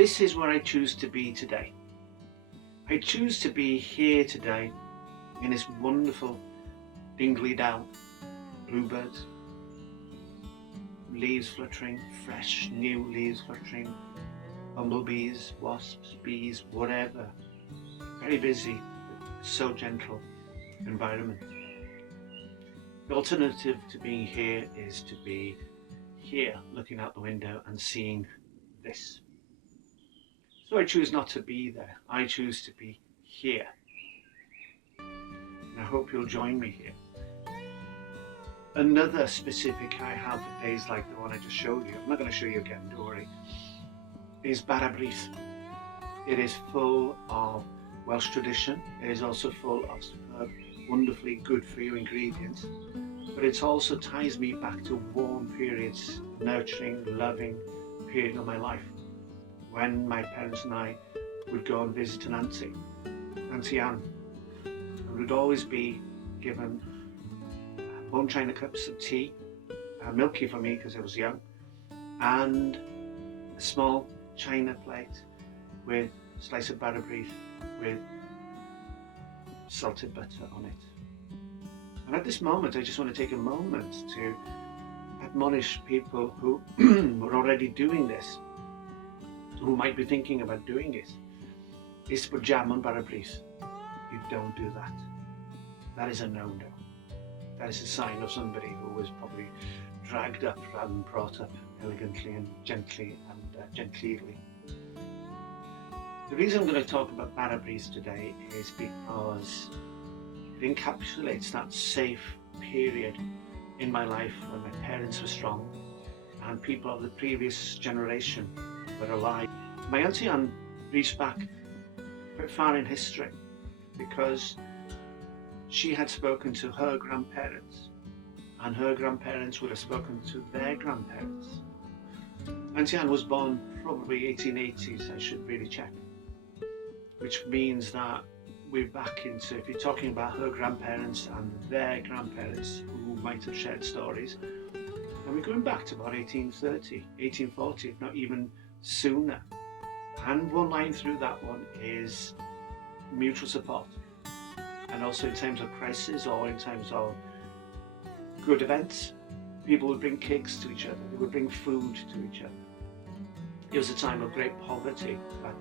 this is where I choose to be today. I choose to be here today in this wonderful Dingley Down, bluebirds, leaves fluttering, fresh new leaves fluttering, bumblebees, wasps, bees, whatever. Very busy, so gentle environment. The alternative to being here is to be here, looking out the window and seeing this. So I choose not to be there. I choose to be here. And I hope you'll join me here. Another specific I have for days like the one I just showed you, I'm not going to show you again, don't worry, is Bara Brith. It is full of Welsh tradition. It is also full of superb, wonderfully good for you ingredients. But it also ties me back to warm periods, nurturing, loving period of my life. When my parents and I would go and visit an Auntie Anne, and would always be given bone china cups of tea, milky for me because I was young, and a small china plate with a slice of Bara Brith with salted butter on it. And at this moment, I just want to take a moment to admonish people who were already doing this, who might be thinking about doing it, is to put jam on Bara Brith. You don't do that. That is a no-no. That is a sign of somebody who was probably dragged up rather than brought up elegantly and gently and genteelly. The reason I'm going to talk about Bara Brith today is because it encapsulates that safe period in my life when my parents were strong and people of the previous generation were alive. My Auntie Anne reached back quite far in history because she had spoken to her grandparents and her grandparents would have spoken to their grandparents. Auntie Anne was born probably 1880s, I should really check, which means that we're back into, if you're talking about her grandparents and their grandparents who might have shared stories, and we're going back to about 1830, 1840, if not even sooner. And one line through that one is mutual support. And also in times of crisis or in times of good events, people would bring cakes to each other, they would bring food to each other. It was a time of great poverty, but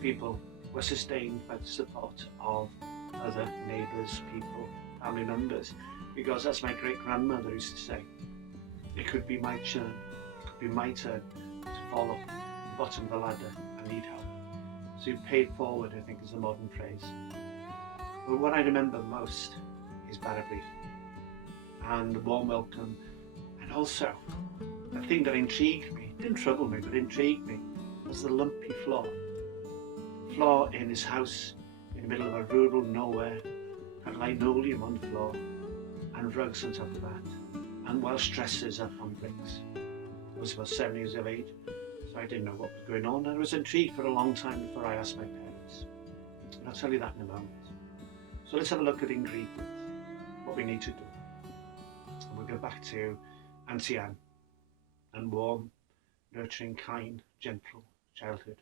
people were sustained by the support of other neighbours, people, family members, because as my great-grandmother used to say, it could be my turn, it could be my turn to fall off the bottom of the ladder and need help. So you paid forward, I think is the modern phrase. But what I remember most is Bara Brith and the warm welcome, and also the thing that intrigued me, didn't trouble me, but intrigued me, was the lumpy floor. The floor in his house in the middle of a rural nowhere had linoleum on the floor and rugs on top of that, and Welsh dressers up on bricks. I was about 7 years of age, so I didn't know what was going on, and I was intrigued for a long time before I asked my parents. And I'll tell you that in a moment. So let's have a look at ingredients, what we need to do. And we'll go back to Auntie Anne and warm, nurturing, kind, gentle childhood.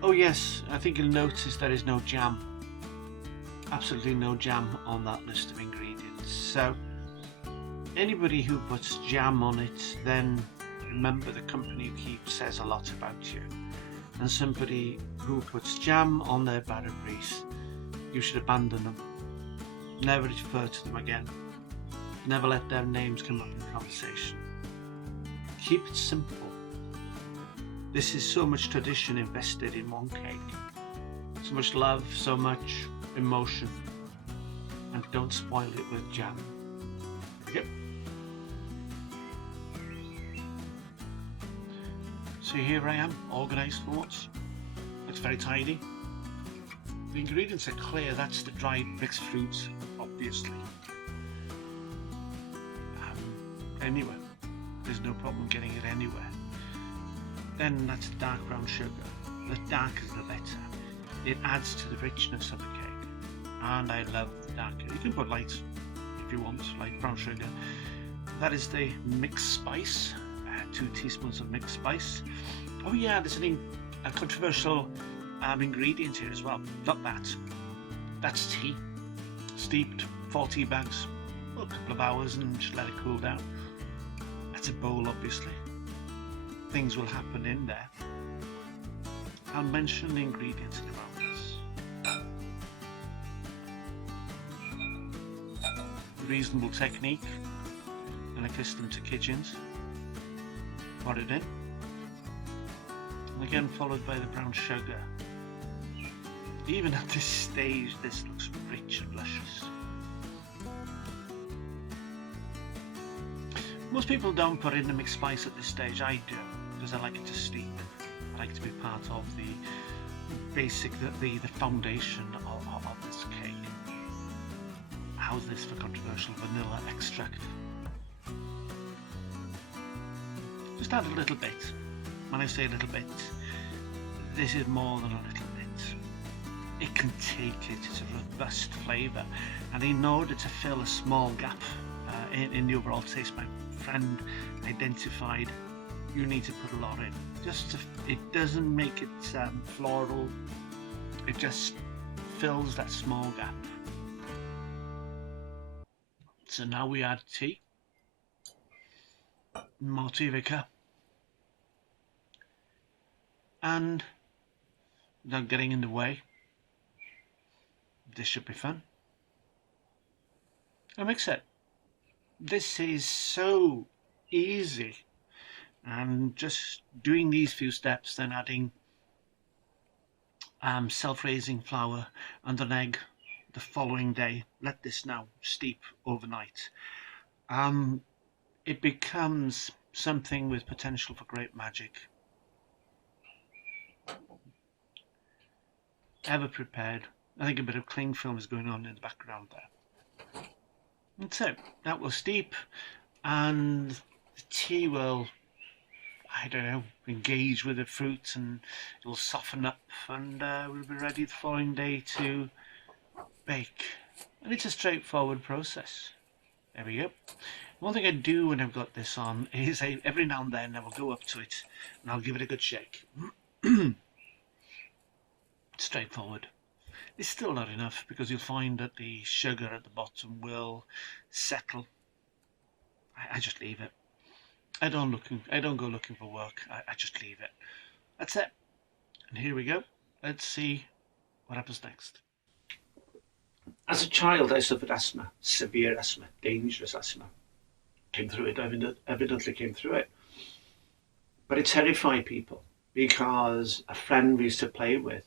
Oh yes, I think you'll notice there is no jam. Absolutely no jam on that list of ingredients. So anybody who puts jam on it, then remember the company you keep says a lot about you. And somebody who puts jam on their Bara Brith, you should abandon them. Never refer to them again. Never let their names come up in conversation. Keep it simple. This is so much tradition invested in one cake. So much love, so much emotion. And don't spoil it with jam. Yep. So here I am, organised for once. It's very tidy. The ingredients are clear, that's the dried mixed fruits, obviously. Anywhere. There's no problem getting it anywhere. Then that's dark brown sugar. The darker the better. It adds to the richness of the cake. And I love the darker. You can put light, if you want, like brown sugar. That is the mixed spice, 2 teaspoons of mixed spice. Oh yeah, there's a controversial ingredient here as well. Not that. That's tea. Steeped 4 tea bags, a couple of hours, and just let it cool down. That's a bowl, obviously. Things will happen in there. I'll mention the ingredients in about this. Reasonable technique and accustomed to kitchens. Pour it in. And again followed by the brown sugar. Even at this stage, this looks rich and luscious. Most people don't put in the mixed spice at this stage. I do, because I like it to steep. I like it to be part of the basic, the foundation of this cake. How's this for controversial? Vanilla extract. Just add a little bit. When I say a little bit, this is more than a little bit. It can take it. It's a robust flavour, and in order to fill a small gap in the overall taste, my friend identified you need to put a lot in. It doesn't make it floral. It just fills that small gap. So now we add tea, more tea vicar, and without getting in the way, this should be fun. I mix it. This is so easy, and just doing these few steps, then adding self-raising flour and an egg the following day. Let this now steep overnight. It becomes something with potential for great magic. Ever prepared. I think a bit of cling film is going on in the background there. That's it. That will steep, and the tea will, I don't know, engage with the fruit, and it will soften up, and we'll be ready the following day to bake. And it's a straightforward process. There we go. One thing I do when I've got this on is every now and then I will go up to it and I'll give it a good shake. Straightforward. It's still not enough, because you'll find that the sugar at the bottom will settle. I just leave it. I don't go looking for work. I just leave it. That's it. And here we go. Let's see what happens next. As a child, I suffered asthma, severe asthma, dangerous asthma. Came through it, evidently came through it. But it terrified people, because a friend we used to play with,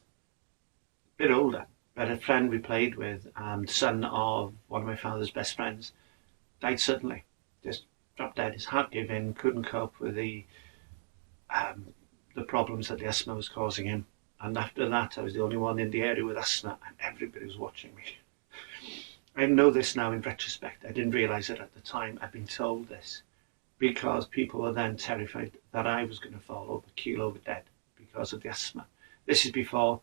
a bit older, but a friend we played with, son of one of my father's best friends, died suddenly. Just dropped dead. His heart gave in, couldn't cope with the problems that the asthma was causing him. And after that, I was the only one in the area with asthma, and everybody was watching me. I know this now in retrospect. I didn't realise it at the time. I've been told this because people were then terrified that I was going to fall over, keel over dead because of the asthma. This is before,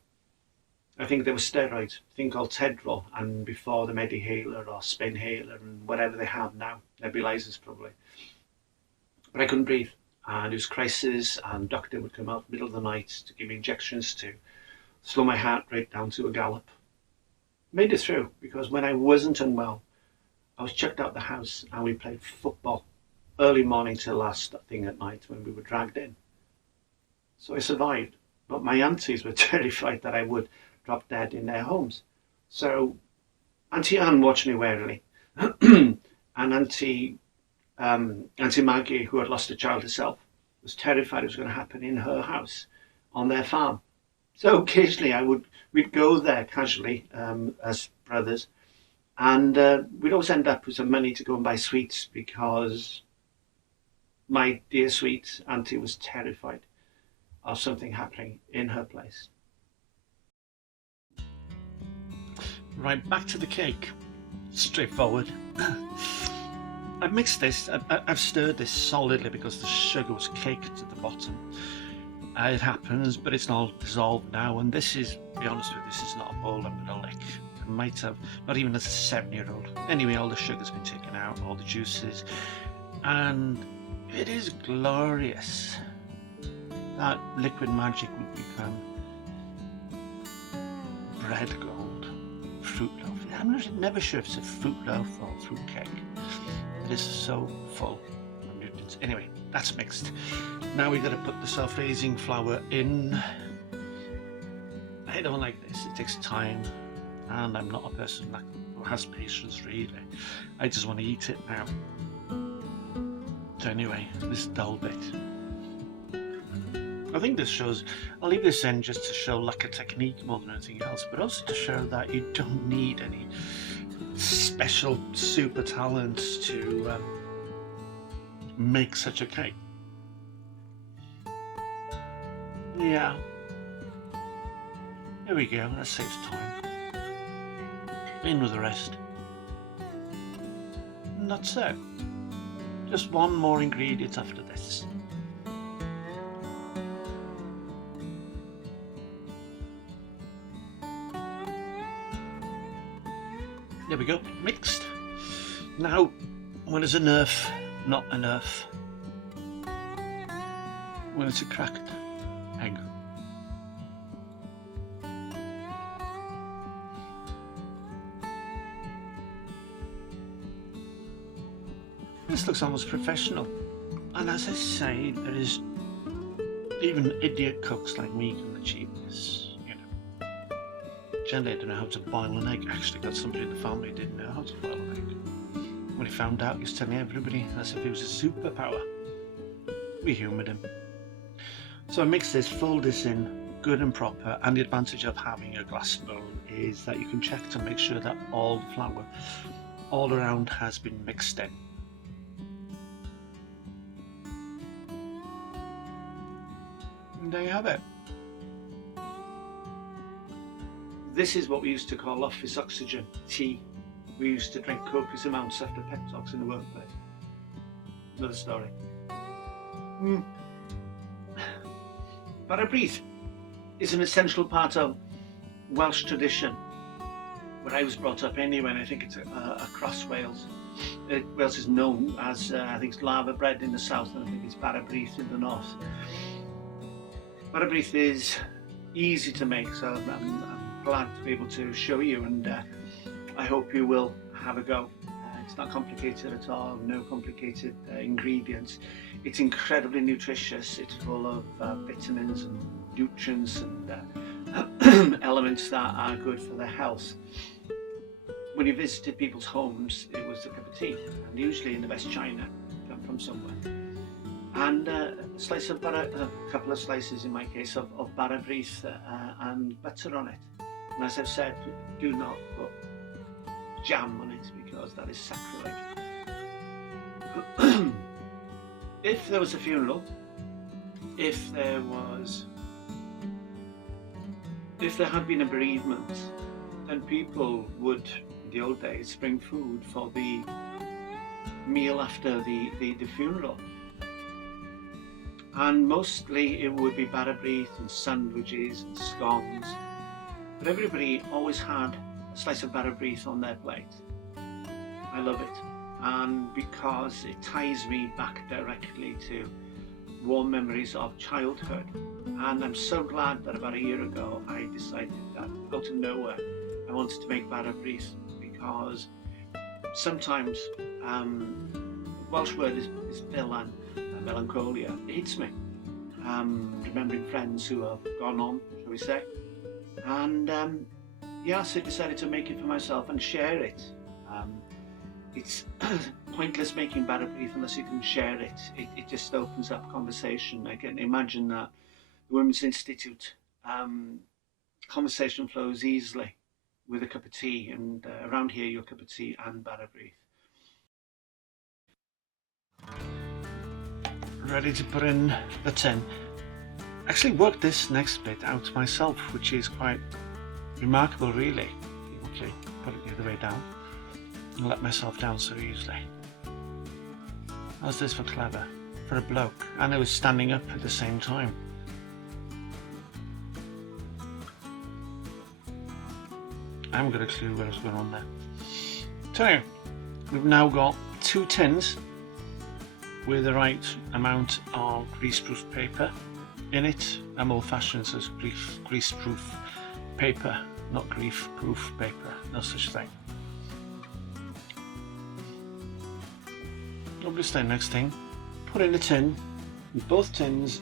I think there was steroids, a thing called Tedrol, and before the Medihaler or Spinhaler and whatever they have now, nebulizers probably. But I couldn't breathe, and it was crisis, and doctor would come out middle of the night to give me injections to slow my heart rate down to a gallop. Made it through, because when I wasn't unwell, I was chucked out the house and we played football early morning till last thing at night when we were dragged in. So I survived, but my aunties were terrified that I would drop dead in their homes. So Auntie Anne watched me warily, and Auntie Maggie, who had lost a child herself, was terrified it was going to happen in her house on their farm. So occasionally we'd go there casually as brothers, and we'd always end up with some money to go and buy sweets, because my dear sweet auntie was terrified of something happening in her place. Right, back to the cake. Straightforward. I've mixed this, I've stirred this solidly because the sugar was caked at the bottom. It happens, but it's all dissolved now, and this is, to be honest with you, this is not a bowl I'm going to lick might have, not even as a 7-year-old. Anyway, all the sugar's been taken out, all the juices, and it is glorious. That liquid magic would become bread gold, fruit loaf. I'm never sure if it's a fruit loaf or fruit cake. It is so full of nutrients. Anyway, that's mixed. Now we've got to put the self-raising flour in. I don't like this. It takes time, and I'm not a person who has patience really. I just want to eat it now. So anyway, this dull bit. I think this shows, I'll leave this in just to show like a technique more than anything else, but also to show that you don't need any special super talents to make such a cake. Yeah. Here we go, that saves time. In with the rest. And that's it. Just one more ingredient after this. There we go, mixed. Now, when it's enough, not enough. When it's a cracked egg. This looks almost professional. And as I say, there is even idiot cooks like me can achieve this. Generally, I don't know how to boil an egg. Actually, got somebody in the family who didn't know how to boil an egg. When he found out, he was telling everybody as if it was a superpower. We humoured him. So I mix this, fold this in, good and proper. And the advantage of having a glass spoon is that you can check to make sure that all the flour all around has been mixed in. And there you have it. This is what we used to call office oxygen, tea. We used to drink copious amounts after pep talks in the workplace. Another story. Bara Brith is an essential part of Welsh tradition, where I was brought up anyway, and I think it's across Wales. Wales is known as, I think it's lava bread in the south, and I think it's Bara Brith in the north. Bara Brith is easy to make, so I'm glad to be able to show you, and I hope you will have a go. It's not complicated at all, no complicated ingredients. It's incredibly nutritious. It's full of vitamins and nutrients and elements that are good for their health. When you visited people's homes, it was a cup of tea, and usually in the West China, from somewhere. And a slice of butter, a couple of slices in my case, of Bara Brith and butter on it. And as I've said, do not put jam on it because that is sacrilege. If there was a funeral, if there had been a bereavement, then people would, in the old days, bring food for the meal after the funeral. And mostly it would be Bara Brith and sandwiches and scones. But everybody always had a slice of Bara Brith on their plate. I love it. And because it ties me back directly to warm memories of childhood. And I'm so glad that about a year ago I decided that out of nowhere I wanted to make Bara Brith, because sometimes the Welsh word is filan, melancholia. It hits me. Remembering friends who have gone on, shall we say. And yeah, so I decided to make it for myself and share it. It's pointless making Bara Brith unless you can share it. It just opens up conversation. I can imagine that the Women's Institute conversation flows easily with a cup of tea, and around here your cup of tea and Bara Brith. Ready to put in the tin. Actually worked this next bit out myself, which is quite remarkable really. Okay, put it the other way down and let myself down so easily. How's this for clever? For a bloke. And I was standing up at the same time. haven't got a clue what was going on there. So anyway, we've now got 2 tins with the right amount of greaseproof paper in it. I'm old-fashioned, so it's greaseproof paper, not grief-proof paper, no such thing. Obviously, next thing, put in a tin with both tins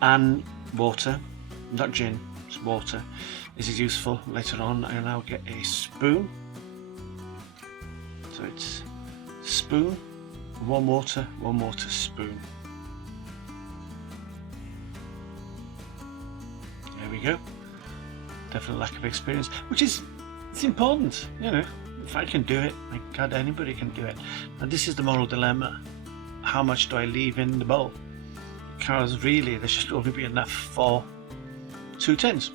and water, not gin, it's water. This is useful later on. I'll now get a spoon. So it's spoon, warm water, spoon. There we go. Definite lack of experience, which is, it's important, you know. If I can do it, my God, anybody can do it. And this is the moral dilemma. How much do I leave in the bowl? Because really, there should only be enough for 2 tins.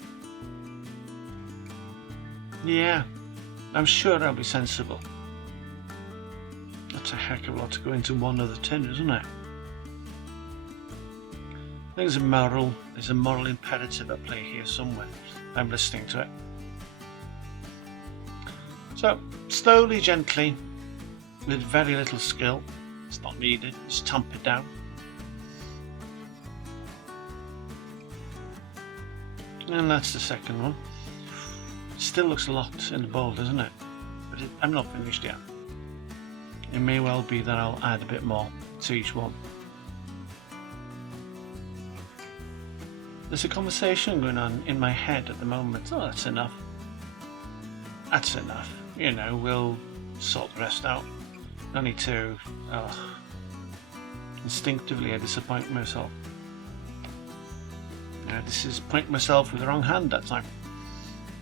Yeah, I'm sure I'll be sensible. That's a heck of a lot to go into one other tin, isn't it? There's a moral imperative at play here somewhere. I'm listening to it. So, slowly, gently, with very little skill, it's not needed, just tamp it down. And that's the second one. Still looks a lot in the bowl, doesn't it? But I'm not finished yet. It may well be that I'll add a bit more to each one. There's a conversation going on in my head at the moment. Oh, that's enough. That's enough. You know, we'll sort the rest out. No need to. Instinctively, I disappoint myself. This is pointing myself with the wrong hand that time.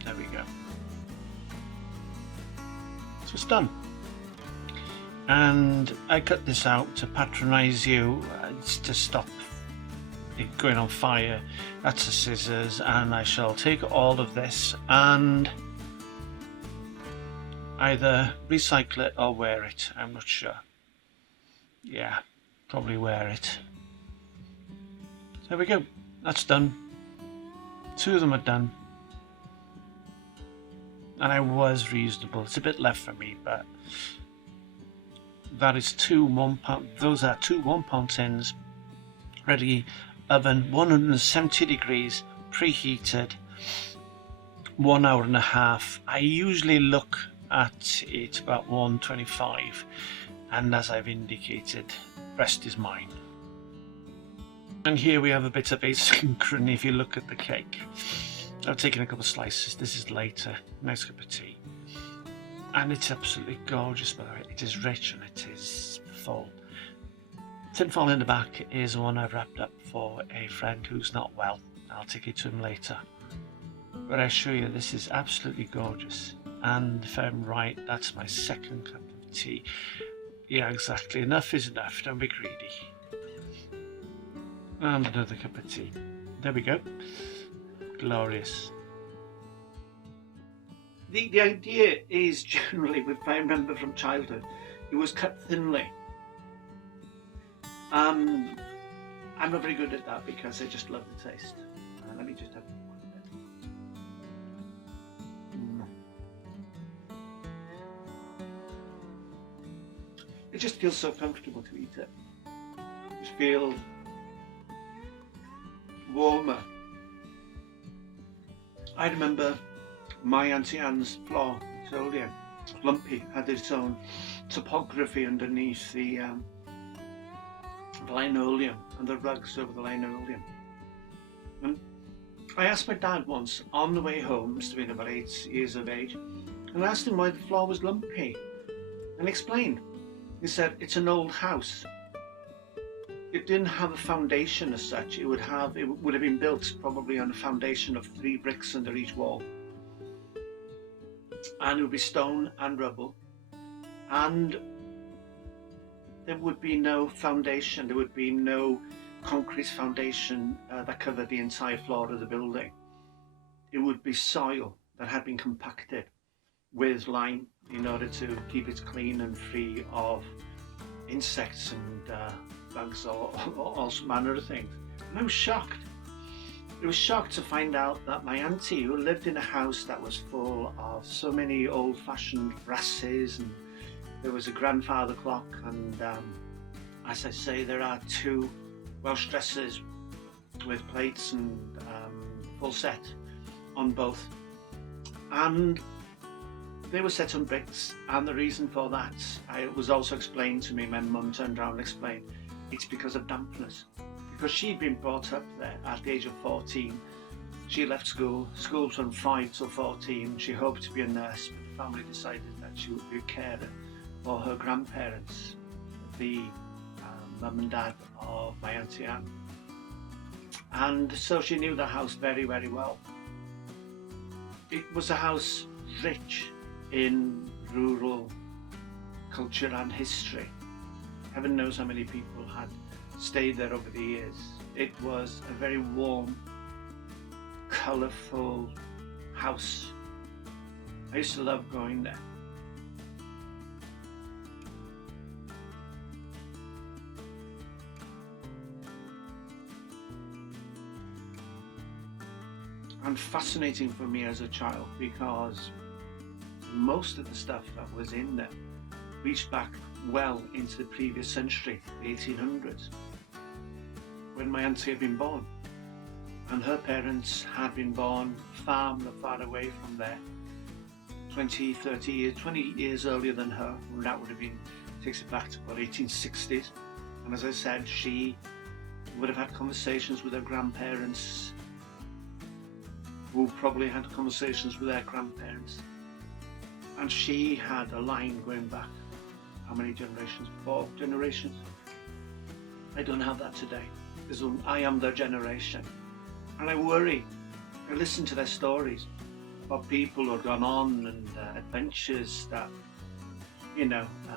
There we go. So it's done. And I cut this out to patronise you, to stop it going on fire. That's the scissors, and I shall take all of this and either recycle it or wear it. I'm not sure. Yeah, probably wear it. There we go. That's done. 2 of them are done. And I was reasonable. It's a bit left for me, but that is 2 £1. Those are 2 £1 tins. Ready, oven, 170 degrees, preheated, 1 hour and a half. I usually look at it about 125, and as I've indicated, rest is mine. And here we have a bit of asynchrony if you look at the cake. I've taken a couple of slices. This is later. Nice cup of tea. And it's absolutely gorgeous, by the way. It is rich and it is full. Tin foil in the back is one I've wrapped up for a friend who's not well. I'll take it to him later. But I assure you, this is absolutely gorgeous. And if I'm right, that's my second cup of tea. Yeah, exactly. Enough is enough. Don't be greedy. And another cup of tea. There we go. Glorious. The idea is generally, if I remember from childhood, it was cut thinly. I'm not very good at that because I just love the taste. Let me just have It just feels so comfortable to eat it. You just feel warmer. I remember my Auntie Anne's floor, I told you, lumpy, had its own topography underneath the linoleum and the rugs over the linoleum. And I asked my dad once on the way home, must have been about 8 years of age, and I asked him why the floor was lumpy, and he explained. He said, it's an old house. It didn't have a foundation as such. It would have been built probably on a foundation of 3 bricks under each wall. And it would be stone and rubble. And there would be no foundation. There would be no concrete foundation that covered the entire floor of the building. It would be soil that had been compacted with lime in order to keep it clean and free of insects and bugs or all manner of things. And I was shocked. I was shocked to find out that my auntie, who lived in a house that was full of so many old-fashioned brasses, and there was a grandfather clock, and as I say, there are 2 Welsh dressers with plates and full set on both, and they were set on bricks, and the reason for that, it was also explained to me. My mum turned around and explained it's because of dampness, because she'd been brought up there at the age of 14. She left school from 5 till 14. She hoped to be a nurse, but the family decided that she would be a carer for her grandparents, the mum and dad of my auntie Anne. And so she knew the house very, very well. It was a house rich in rural culture and history. Heaven knows how many people had stayed there over the years. It was a very warm, colourful house. I used to love going there. And fascinating for me as a child, because most of the stuff that was in there reached back well into the previous century, the 1800s, when my auntie had been born, and her parents had been born far away from there, 20 years earlier than her. That would have been, takes it back to about 1860s. And as I said, she would have had conversations with her grandparents, who probably had conversations with their grandparents. And she had a line going back, how many generations? 4 generations? I don't have that today, because I am their generation. And I worry, I listen to their stories about people who have gone on and adventures that,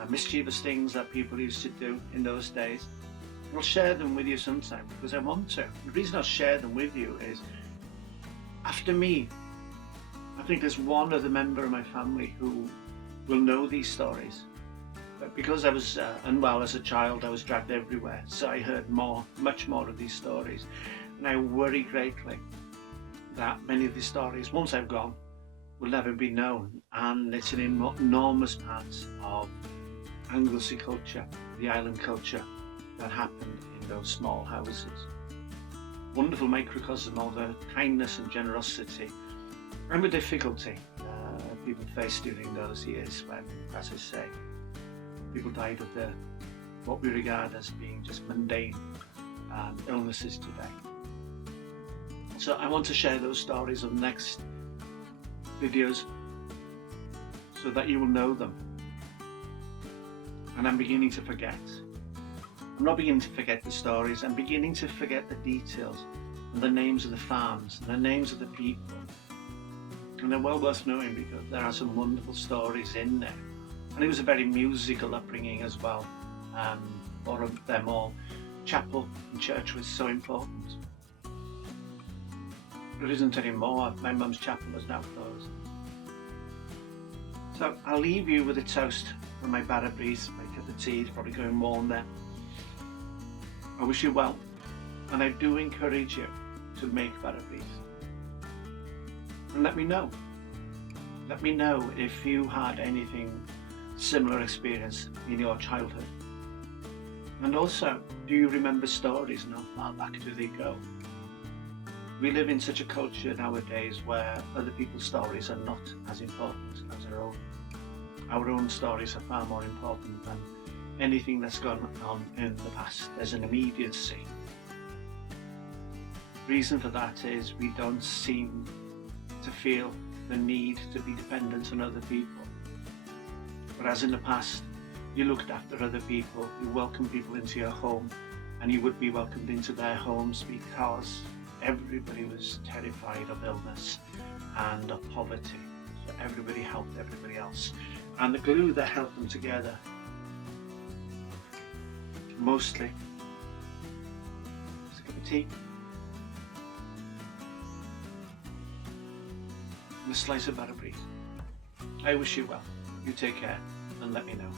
mischievous things that people used to do in those days. I'll share them with you sometime, because I want to. The reason I'll share them with you is, after me, I think there's one other member of my family who will know these stories. But because I was unwell as a child, I was dragged everywhere, so I heard much more of these stories. And I worry greatly that many of these stories, once I've gone, will never be known. And it's an enormous part of Anglesey culture, the island culture that happened in those small houses. Wonderful microcosm of the kindness and generosity and the difficulty people faced during those years when, as I say, people died of what we regard as being just mundane illnesses today. So I want to share those stories on the next videos so that you will know them. And I'm beginning to forget. I'm not beginning to forget the stories, I'm beginning to forget the details and the names of the farms and the names of the people. And they're well worth knowing, because there are some wonderful stories in there. And it was a very musical upbringing as well, for them all. Chapel and church was so important. It isn't anymore. My mum's chapel is now closed. So I'll leave you with a toast from my Bara Brith, my cup of tea. It's probably going warm there. I wish you well, and I do encourage you to make Bara Brith. And let me know. Let me know if you had anything similar experience in your childhood. And also, do you remember stories, and how far back do they go? We live in such a culture nowadays where other people's stories are not as important as our own. Our own stories are far more important than anything that's gone on in the past. There's an immediacy. The reason for that is we don't seem to feel the need to be dependent on other people. Whereas in the past, you looked after other people, you welcomed people into your home, and you would be welcomed into their homes because everybody was terrified of illness and of poverty. So everybody helped everybody else. And the glue that held them together, mostly, was a cup of tea and a slice of Bara Brith. I wish you well. You take care and let me know.